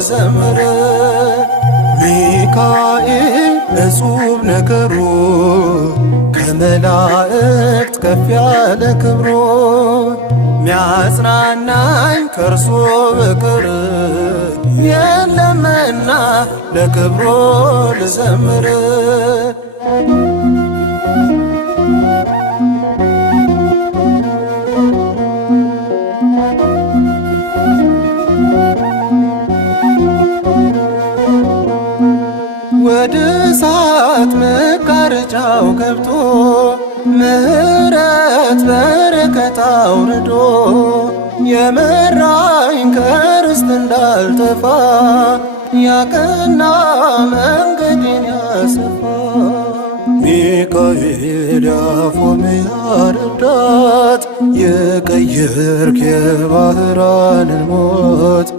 ልዘምር። ሚካኤል እጹብ ነገሩ ከመላእክት ከፍ ያለ ክብሩ ሚያጽናናኝ ከእርሱ በቀር የለምና ለክብሩ ልዘምር። ወደ እሳት መቃረጫው ገብቶ ምሕረት በረከት አውርዶ የመራኝ ከርስት እንዳልጠፋ ያቀና መንገዴን ያሰፋ ሚካኤል ያፎምያ ረዳት የቀየርክ የባህራንን ሞት